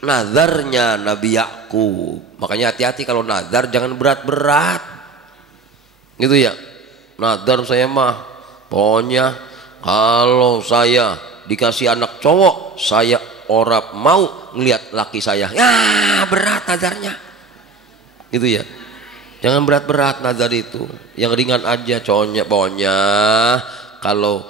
nazarnya Nabi Yakub. Makanya hati-hati kalau nazar, jangan berat-berat, gitu ya. Nazar saya mah pokoknya kalau saya dikasih anak cowok, saya orang mau ngelihat laki saya. Ya berat nazarnya, gitu ya. Jangan berat-berat nazar itu, yang ringan aja cowoknya. Pokoknya kalau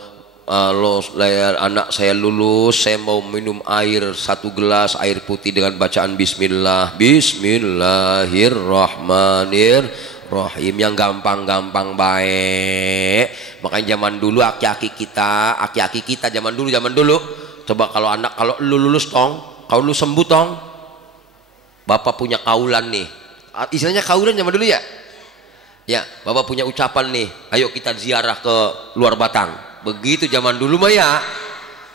anak saya lulus, saya mau minum air 1 gelas air putih dengan bacaan Bismillah, Bismillahirrahmanirrahim. Yang gampang-gampang baik. Makanya zaman dulu aki-aki kita zaman dulu coba kalau lu lulus tong, kalau lu sembuh tong, bapak punya kaulan nih, istilahnya kaulan zaman dulu ya. Ya, bapak punya ucapan nih, ayo kita ziarah ke luar Batang. Begitu zaman dulu mah ya.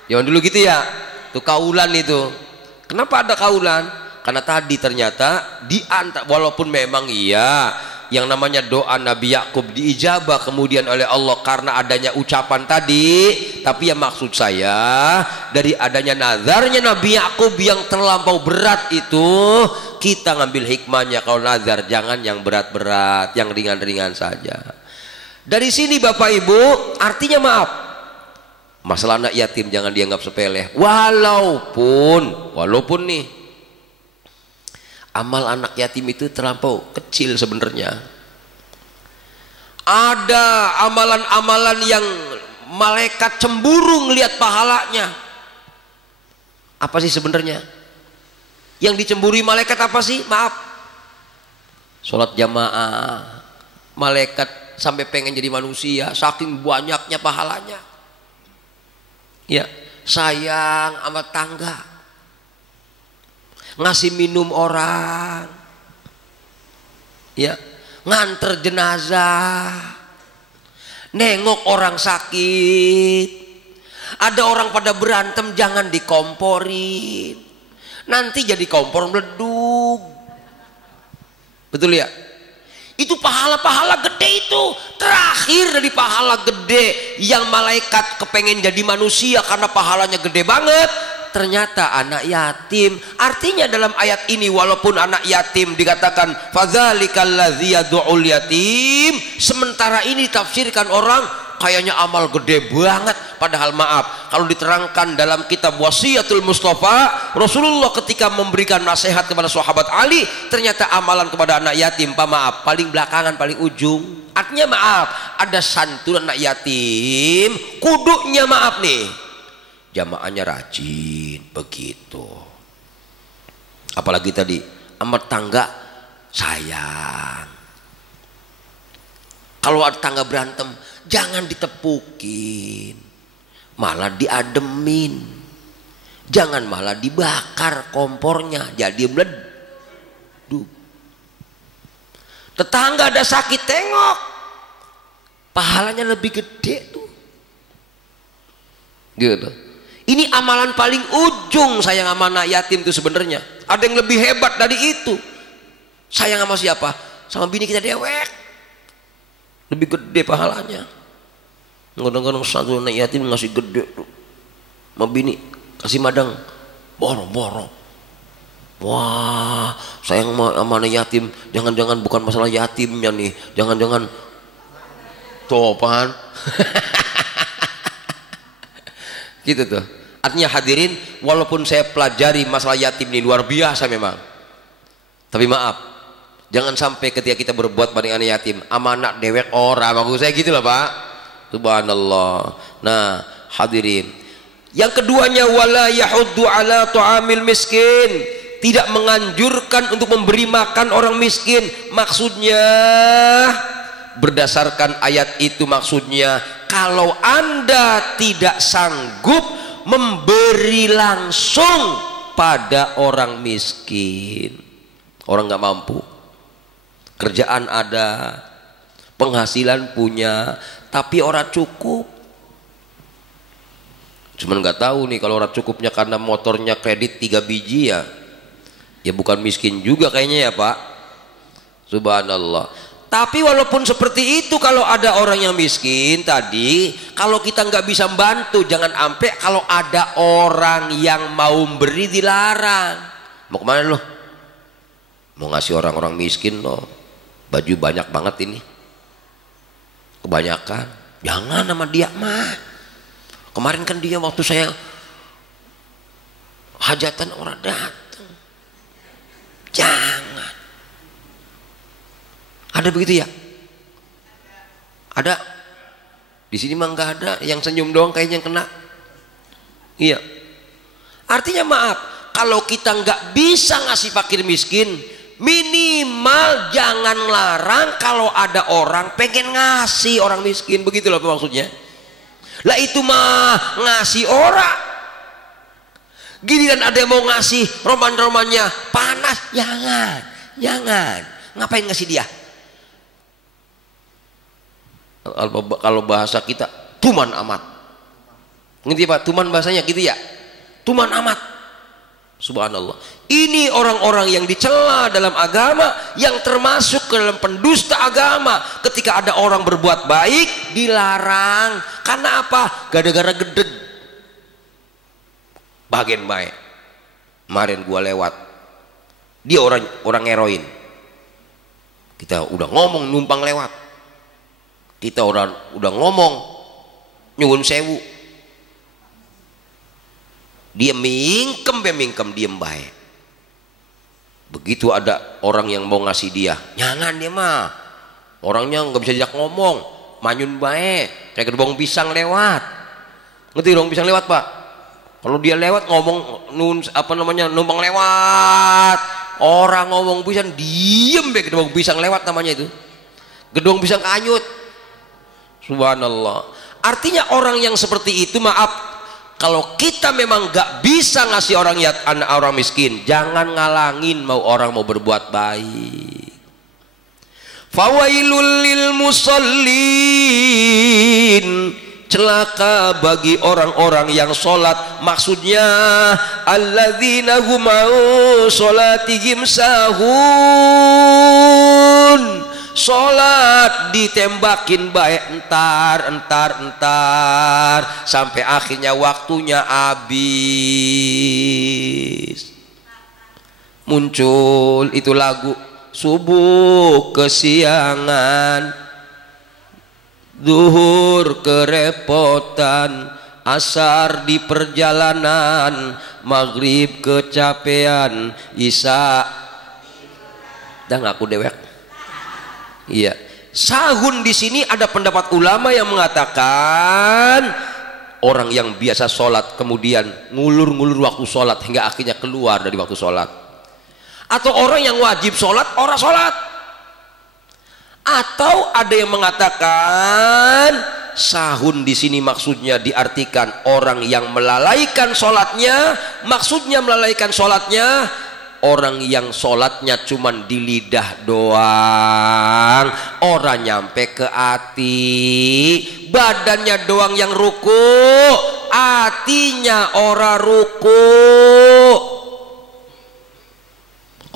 Zaman dulu gitu ya. Tuh kaulan itu. Kenapa ada kaulan? Karena tadi ternyata walaupun memang iya yang namanya doa Nabi Yakub diijabah kemudian oleh Allah karena adanya ucapan tadi, tapi yang maksud saya dari adanya nazarnya Nabi Yakub yang terlampau berat itu, kita ngambil hikmahnya. Kalau nazar jangan yang berat-berat, yang ringan-ringan saja. Dari sini Bapak Ibu, artinya maaf, masalah anak yatim jangan dianggap sepele. Walaupun nih amal anak yatim itu terlampau kecil sebenarnya. Ada amalan-amalan yang malaikat cemburu ngelihat pahalanya. Apa sih sebenarnya? Yang dicemburi malaikat apa sih? Maaf, sholat jamaah, malaikat sampai pengen jadi manusia saking banyaknya pahalanya. Ya, sayang sama tangga, ngasih minum orang, ya, nganter jenazah, nengok orang sakit. Ada orang pada berantem, jangan dikomporin, nanti jadi kompor meleduk. Betul ya? Itu pahala-pahala gede itu. Terakhir dari pahala gede yang malaikat kepengen jadi manusia karena pahalanya gede banget, ternyata anak yatim. Artinya dalam ayat ini walaupun anak yatim dikatakan fadzalikal ladzi yad'ul yatim, sementara ini ditafsirkan orang kayaknya amal gede banget, padahal maaf, kalau diterangkan dalam kitab Wasiyatul Mustafa, Rasulullah ketika memberikan nasihat kepada sahabat Ali, ternyata amalan kepada anak yatim, maaf, paling belakangan, paling ujung. Artinya maaf, ada santun anak yatim, kuduknya maaf nih, jamaahnya rajin, begitu. Apalagi tadi amat tangga sayang. Kalau ada tangga berantem, jangan ditepukin, malah diademin. Jangan malah dibakar kompornya jadi meleduk. Tetangga ada sakit, tengok, pahalanya lebih gede tuh. Gitu. Ini amalan paling ujung sayang sama anak yatim itu sebenarnya. Ada yang lebih hebat dari itu. Sayang sama siapa? Sama bini kita dewek. Lebih gede pahalanya. Kadang-kadang satu anak yatim ngasih gede tuh, sama bini kasih madang boro-boro. Wah, sayang sama anak yatim. Jangan-jangan bukan masalah yatimnya nih, jangan-jangan topan. Gitu tuh. Artinya hadirin, walaupun saya pelajari masalah yatim ini luar biasa memang, tapi maaf, jangan sampai ketika kita berbuat banding anak yatim, amanah dewek orang, maksud saya gitu lah Pak. Subhanallah. Nah hadirin, yang keduanya wala yahuddu ala tu'amil miskin, tidak menganjurkan untuk memberi makan orang miskin. Maksudnya berdasarkan ayat itu, maksudnya kalau Anda tidak sanggup memberi langsung pada orang miskin, orang nggak mampu, kerjaan ada, penghasilan punya, tapi orang cukup, cuman nggak tahu nih kalau orang cukupnya karena motornya kredit 3 biji ya bukan miskin juga kayaknya ya Pak. Subhanallah. Tapi walaupun seperti itu, kalau ada orang yang miskin tadi, kalau kita nggak bisa bantu, jangan sampai kalau ada orang yang mau beri dilarang. Mau kemana loh? Mau ngasih orang-orang miskin loh, baju banyak banget ini, kebanyakan. Jangan sama dia mah. Kemarin kan dia waktu saya hajatan orang datang. Jangan. Ada begitu ya? Ada? Di sini mah nggak ada. Yang senyum doang kayaknya yang kena. Iya. Artinya maaf, kalau kita nggak bisa ngasih fakir miskin, minimal jangan larang kalau ada orang pengen ngasih orang miskin. Begitulah maksudnya. Lah itu mah ngasih orang. Giliran ada yang mau ngasih roman-romannya panas, jangan. Ngapain ngasih dia? Kalau bahasa kita tuman amat. Ngerti Pak? Tuman bahasanya gitu ya. Tuman amat. Subhanallah. Ini orang-orang yang dicela dalam agama, yang termasuk ke dalam pendusta agama. Ketika ada orang berbuat baik dilarang. Karena apa? Gara-gara gedeg. Bagian baik. Kemarin gua lewat, dia orang heroin. Kita udah ngomong numpang lewat. Kita udah ngomong nyuwun sewu, dia mingkem diem baik. Begitu ada orang yang mau ngasih dia, jangan dia mah, orangnya nggak bisa diajak ngomong, manyun baik, kayak gerbong pisang lewat. Ngerti gerbong pisang lewat Pak? Kalau dia lewat ngomong numpang lewat, orang ngomong pisang diem be, gedung pisang lewat namanya itu, gedung pisang kanyut. Subhanallah. Artinya orang yang seperti itu, maaf, kalau kita memang gak bisa ngasih orang orang miskin, jangan ngalangin orang mau berbuat baik. Fawailul lil musallin, celaka bagi orang-orang yang sholat. Maksudnya alladzina hum sholatihim sahun, sholat ditembakin baik entar sampai akhirnya waktunya habis. Muncul itu lagu, subuh kesiangan, zuhur kerepotan, asar di perjalanan, maghrib kecapean, isya dah ngaku dewek. Iya, sahun di sini ada pendapat ulama yang mengatakan orang yang biasa sholat kemudian ngulur-ngulur waktu sholat hingga akhirnya keluar dari waktu sholat, atau orang yang wajib sholat orang sholat, atau ada yang mengatakan sahun di sini maksudnya diartikan orang yang melalaikan sholatnya. Maksudnya melalaikan sholatnya orang yang sholatnya cuman di lidah doang, orang nyampe ke hati, badannya doang yang ruku, hatinya orang ruku.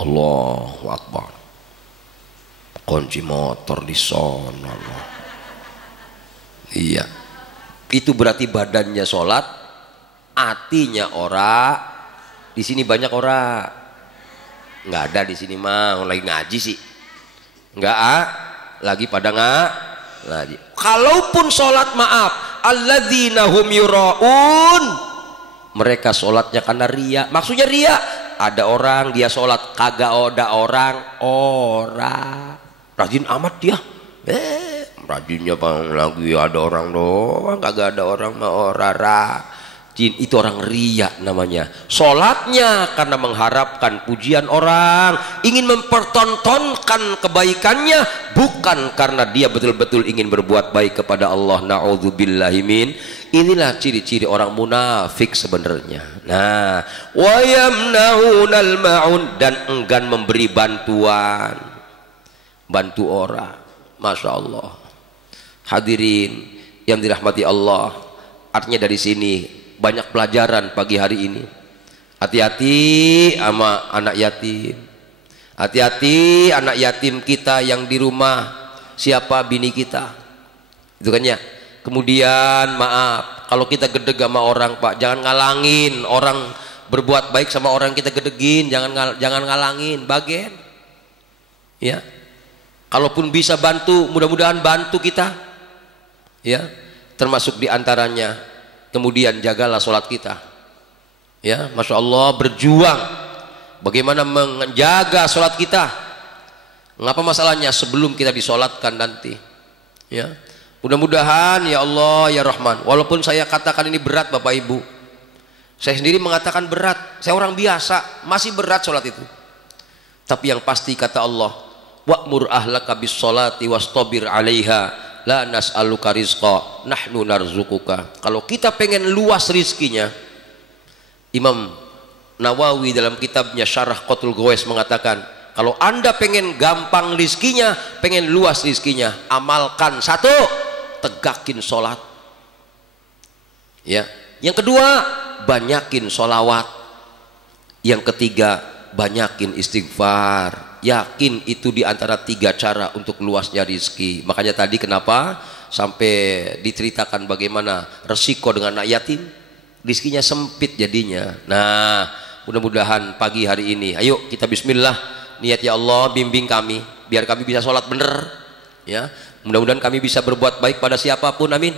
Allahu Akbar. Kunci motor di sono. Iya, itu berarti badannya sholat, hatinya ora. Di sini banyak ora, nggak ada di sini mah, lagi ngaji sih, nggak lagi pada ngaji. Kalaupun sholat, maaf, alladzina hum yuraun, mereka sholatnya karena ria. Maksudnya ria, ada orang dia sholat kagak ada orang, rajin amat dia, rajinnya bang lagi ada orang doang, kagak ada orang mah rajin. Itu orang ria namanya. Sholatnya karena mengharapkan pujian orang, ingin mempertontonkan kebaikannya, bukan karena dia betul-betul ingin berbuat baik kepada Allah. Na'udzubillahi min. Inilah ciri-ciri orang munafik sebenarnya. Nah, wa yamna'unal ma'un, dan enggan memberi bantuan, bantu orang. Masya Allah. Hadirin yang dirahmati Allah, artinya dari sini banyak pelajaran pagi hari ini. Hati-hati sama anak yatim, hati-hati anak yatim kita yang di rumah, siapa bini kita, itu kan ya. Kemudian maaf, kalau kita gedeg sama orang, Pak, jangan ngalangin orang berbuat baik sama orang kita gedegin, jangan ngalangin, bagian ya. Kalaupun bisa bantu, mudah-mudahan bantu kita ya, termasuk diantaranya kemudian jagalah sholat kita ya. Masya Allah, berjuang bagaimana menjaga sholat kita. Ngapa masalahnya? Sebelum kita disolatkan nanti ya. Mudah-mudahan ya Allah ya Rahman, walaupun saya katakan ini berat Bapak Ibu, saya sendiri mengatakan berat, saya orang biasa masih berat sholat itu, tapi yang pasti kata Allah, wa'mur ahlaka bis sholati wastabir 'alaiha la nas'aluka rizqa nahnu narzukuka. Kalau kita pengen luas rizkinya, Imam Nawawi dalam kitabnya Syarah Qatul Gawais mengatakan, kalau anda pengen gampang rizkinya, pengen luas rizkinya, amalkan satu, tegakin sholat ya. Yang kedua, banyakin sholawat. Yang ketiga, banyakin istighfar. Yakin itu diantara 3 cara untuk luasnya rizki. Makanya tadi kenapa sampai diceritakan bagaimana resiko dengan anak yatim, rizkinya sempit jadinya. Nah, mudah-mudahan pagi hari ini, ayo kita bismillah, niat ya Allah bimbing kami biar kami bisa sholat bener ya. Mudah-mudahan kami bisa berbuat baik pada siapapun, amin.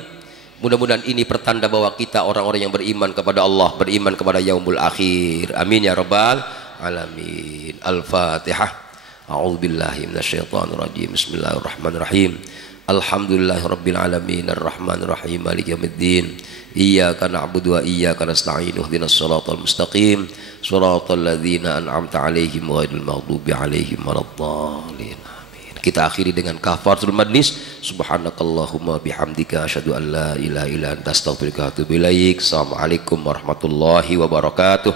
Mudah-mudahan ini pertanda bahwa kita orang-orang yang beriman kepada Allah, beriman kepada yaumul akhir, amin ya rabbal alamin. Al-Fatihah. A'udzubillahi minasyaitonirrajim. Bismillahirrahmanirrahim. Alhamdulillahirabbil alamin arrahmanir rahim maliki yaumiddin. Iyyaka na'budu wa iyyaka nasta'in ihdinas siratal mustaqim siratal ladzina an'amta 'alaihim ghairil maghdubi 'alaihim waladdallin. Amin. Kita akhiri dengan kafaratul majlis. Subhanakallahumma bihamdika asyhadu an la ilaha illa anta astaghfiruka wa atubu ilaik. Assalamualaikum warahmatullahi wabarakatuh.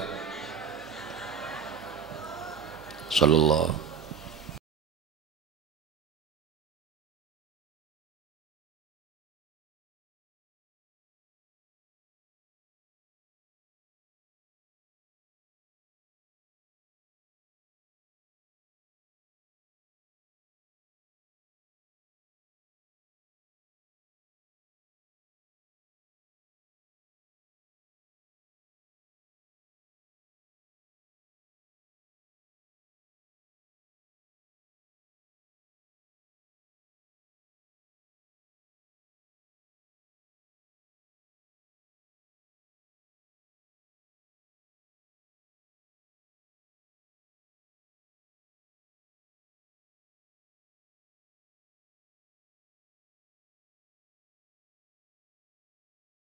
Sallallahu